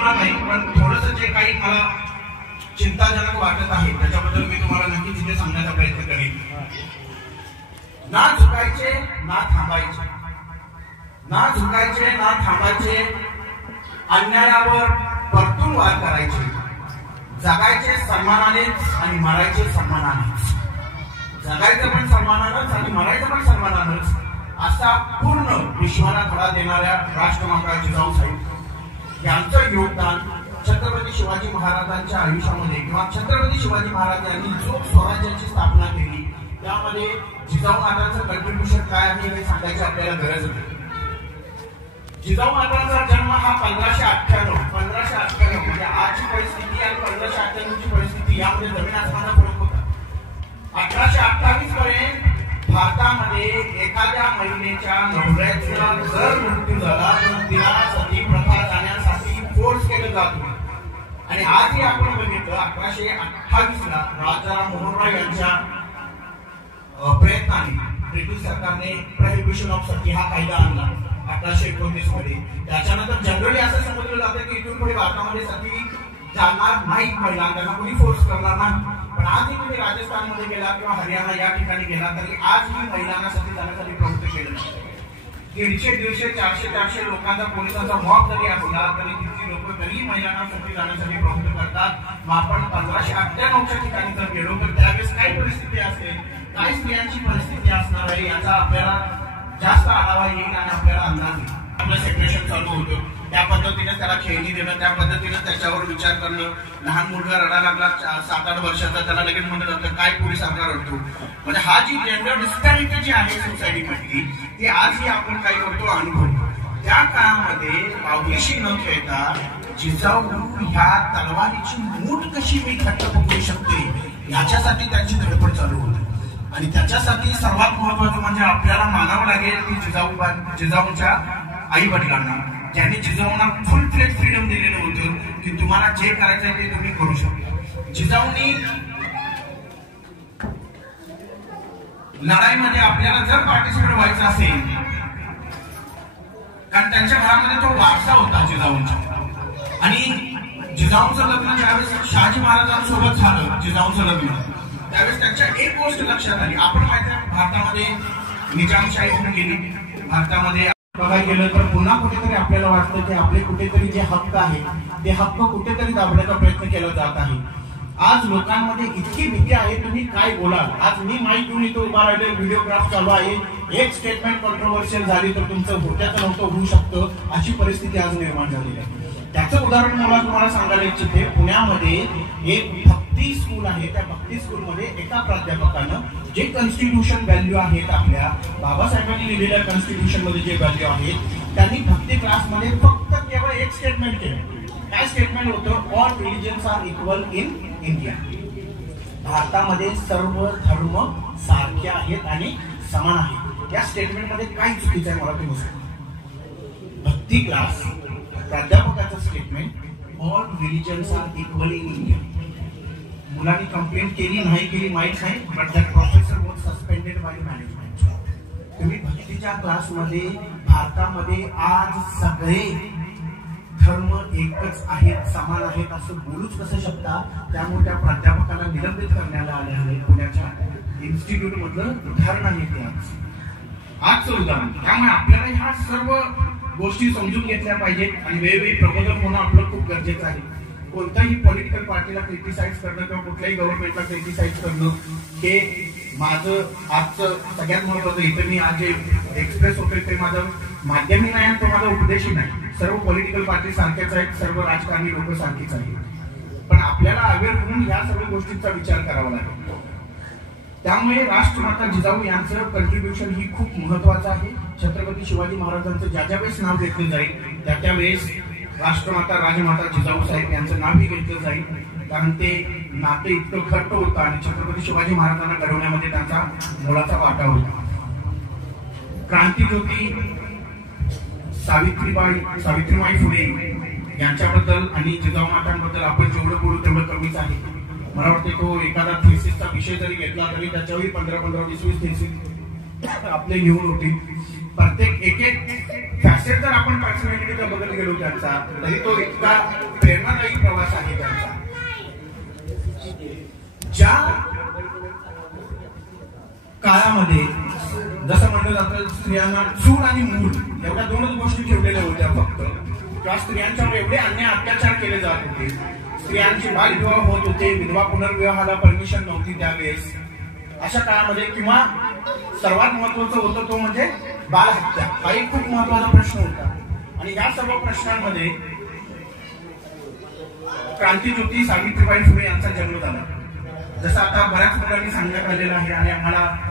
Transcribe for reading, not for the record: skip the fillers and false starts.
बोलणार नाही, पण थोडंसं जे काही मला चिंताजनक वाटत आहे त्याच्याबद्दल मी तुम्हाला नक्की तिथे सांगण्याचा प्रयत्न करेन. ना झुकायचे ना थांबायचे, ना झुकायचे ना थांबायचे, अन्यायावर परतून वार करायचे, जगायचे सन्मानानेच आणि मरायचे सन्मानानेच. जगायचं पण सन्मानानंच आणि मरायचं पण सन्मानानंच, असा पूर्ण विश्वाला धडा देणाऱ्या राष्ट्रमाता जिजाऊसाहेब यांचं योगदान छत्रपती शिवाजी महाराजांच्या आयुष्यामध्ये किंवा छत्रपती शिवाजी महाराजांनी जो स्वराज्याची स्थापना केली त्यामध्ये जिजाऊ मातांचं कंट्रीब्युशन काय आहे हे सांगायची आपल्याला गरज नाही. जिजाऊ मातांचा जन्म हा 1598 म्हणजे आजची परिस्थिती आणि 1598 ची परिस्थिती यामध्ये जमीन आसमानाचा फरक होता. 1828 पर्यंत भारतामध्ये एखाद्या महिलेच्या नवऱ्याचा जर मृत्यू झाला तर तिला सती प्रथा जाण्यासाठी फोर्स केलं जात होतं. आणि आजही आपण बघितलं 1828 ला राजाराम मोहन रॉय यांच्या प्रयत्नाने ब्रिटिश सरकारने प्रोहिबिशन ऑफ सती हा कायदा आणला 1829 मध्ये. त्याच्यानंतर जनरली असं समजलं जातं की इथून पुढे भारतामध्ये सती जाणार नाही, महिला त्यांना कोणी फोर्स करणार नाही. पण आजही तुम्ही राजस्थानमध्ये गेला किंवा हरियाणा या ठिकाणी गेला तरी आजही महिलांना सती जाण्यासाठी प्रवृत्त केलं जातं. 150, 200, 400 लोकांचा पोलिसांचा मॉब जरी असला तरी तिथली लोक तरी महिलांना सती जाण्यासाठी प्रवृत्त करतात. मग आपण 1598च्या ठिकाणी जर गेलो तर त्यावेळेस काय परिस्थिती असेल, काय स्त्रियांची परिस्थिती असणार आहे याचा आपल्याला जास्त आढावा येईल आणि आपल्याला अंदाज येईल. आपलं सेपरेशन चालू होतं त्या पद्धतीने त्याला खेळणी देणं, त्या पद्धतीने त्याच्यावर विचार करणं. लहान मुलगा रडायला लागला 7-8 वर्षाचा त्याला लगेच म्हणलं जातं काय पोलिसांना रडतो. म्हणजे हा जी जेंडर डिस्पॅरिटी जी आहे सोसायटीमधली ती आजही आपण काय करतो अनुभवतो. त्या काळामध्ये माऊलीशी न खेळता जिजाऊ ह्या तलवारीची मूठ कशी मी घट्ट पकडू शकते याच्यासाठी त्यांची धडपड चालू होती. आणि त्याच्यासाठी सर्वात महत्वाचं म्हणजे आपल्याला मानावं लागेल की जिजाऊच्या आई वडिलांना ज्यांनी जिजाऊंना फुल फ्लेज फ्रीडम दिलेलं होतं की तुम्हाला जे करायचं ते तुम्ही करू शकता. जिजाऊंनी लढाईमध्ये आपल्याला जर पार्टिसिपेट व्हायचं असेल, कारण त्यांच्या घरामध्ये तो वारसा होता जिजाऊंचा, आणि जिजाऊंचं लग्न ज्यावेळेस शहाजी महाराजांसोबत झालं जिजाऊंचं लग्न त्यावेळेस त्यांच्या एक गोष्ट लक्षात आली. आपण माहिती आहे भारतामध्ये निजामशाही होऊन गेली. भारतामध्ये बघायला गेलं तर पुन्हा कुठेतरी आपल्याला वाटतं की आपले कुठेतरी जे हक्क आहे ते हक्क कुठेतरी दाबण्याचा प्रयत्न केला जात आहे. आज लोकांमध्ये इतकी भीती आहे, तुम्ही काय बोलाल. आज मी माईक घेऊन इथं उभा राहिले, व्हिडिओग्राफ चालू आहे, एक स्टेटमेंट कॉन्ट्रोवर्शियल झाली तर तुमचं होत्याचं नव्हतं होऊ शकतं अशी परिस्थिती आज निर्माण झालेली आहे. त्याचं उदाहरण मला तुम्हाला सांगायला इच्छिते. पुण्यामध्ये एक भक्ती स्कूल आहे, त्या भक्ती स्कूलमध्ये एका प्राध्यापकानं जे कॉन्स्टिट्यूशन व्हॅल्यू आहेत आपल्या बाबासाहेबांनी लिहिलेल्या कॉन्स्टिट्यूशन मध्ये जे व्हॅल्यू आहेत त्यांनी भक्ती क्लासमध्ये फक्त केवळ एक स्टेटमेंट केलं. काय स्टेटमेंट होतं? All religions are equal in India. भारतामध्ये सर्व धर्म सारखे आहेत आणि समान आहेत. या स्टेटमेंट मध्ये काय चुकीचं आहे मला तुम्ही सांगा. भक्ती क्लास प्राध्यापकाचं statement all religions are equal in India. मुलांनी कंप्लेंट केली नाही केली माहित नाही, but that professor was suspended by management. तुम्ही भक्तीच्या क्लासमध्ये भारतामध्ये आज सगळे धर्म एकच आहेत, समान आहेत असं बोलूच कसं शकता. त्यामुळे त्या प्राध्यापकाला निलंबित करण्यात आले आहे. पुण्याच्या इन्स्टिट्यूट मधलं उदाहरण आहे ते आजचं उदाहरण. त्यामुळे आपल्याला ह्या सर्व गोष्टी समजून घेतल्या पाहिजेत आणि वेगवेगळी प्रबोधन होणं आपलं खूप गरजेचं आहे. कोणत्याही पॉलिटिकल पार्टीला क्रिटिसाइज करणं किंवा कुठल्याही गव्हर्नमेंटला क्रिटिसाइज करणं हे माझं आजचं सगळ्यात महत्वाचं. इथं मी आज जे एक्सप्रेस होतोय ते माझं माध्यमही नाही आणि तो माझा उपदेशही नाही. सर्व पॉलिटिकल पार्टी सारख्याच आहेत, सर्व राजकारणी लोक सारखीच आहेत, पण आपल्याला अवेअर म्हणून या सर्व गोष्टींचा विचार करावा लागेल. त्यामुळे राष्ट्रमाता जिजाऊ यांचं कंट्रीब्युशन ही खूप महत्वाचं आहे. छत्रपती शिवाजी महाराजांचं ज्या ज्या वेळेस नाव घेतलं जाईल त्या त्या वेळेस राष्ट्रमाता राजमाता जिजाऊ साहेब यांचं नावही घेतलं जाईल, कारण ते नातं इतकं घट्ट होतं आणि छत्रपती शिवाजी महाराजांना घडवण्यामध्ये त्यांचा मोलाचा वाटा होता. क्रांतीज्योती सावित्रीबाई फुले यांच्याबद्दल आणि जिजाऊ मातांबद्दल आपण जेवढं बोलू तेवढं कमीच आहे. मला वाटते तो एखादा थिसिसचा विषय जरी घेतला तरी त्याच्यावरही 15-20 थिसिस आपले घेऊन होते. प्रत्येक एक फॅसेट जर आपण पर्सनॅलिटीचा बघत गेलो त्यांचा तरी तो इतका ज्या काळामध्ये जसं म्हटलं जातं स्त्रियांना चूल आणि मूल एवढ्या दोनच गोष्टी ठेवलेल्या होत्या फक्त, किंवा स्त्रियांच्यावर एवढे अन्याय अत्याचार केले जात होते, स्त्रियांचे बालविवाह होत होते, विधवा पुनर्विवाहाला परमिशन नव्हती त्यावेळेस अशा काळामध्ये, किंवा सर्वात महत्वाचं होतं तो म्हणजे बालहत्या, हा एक खूप महत्वाचा प्रश्न होता. आणि या सर्व प्रश्नांमध्ये क्रांतीज्योती सावित्रीबाई फुले यांचा जन्म झाला. जसं आता बऱ्याच मुलांनी सांगण्यात आलेलं आहे आणि आम्हाला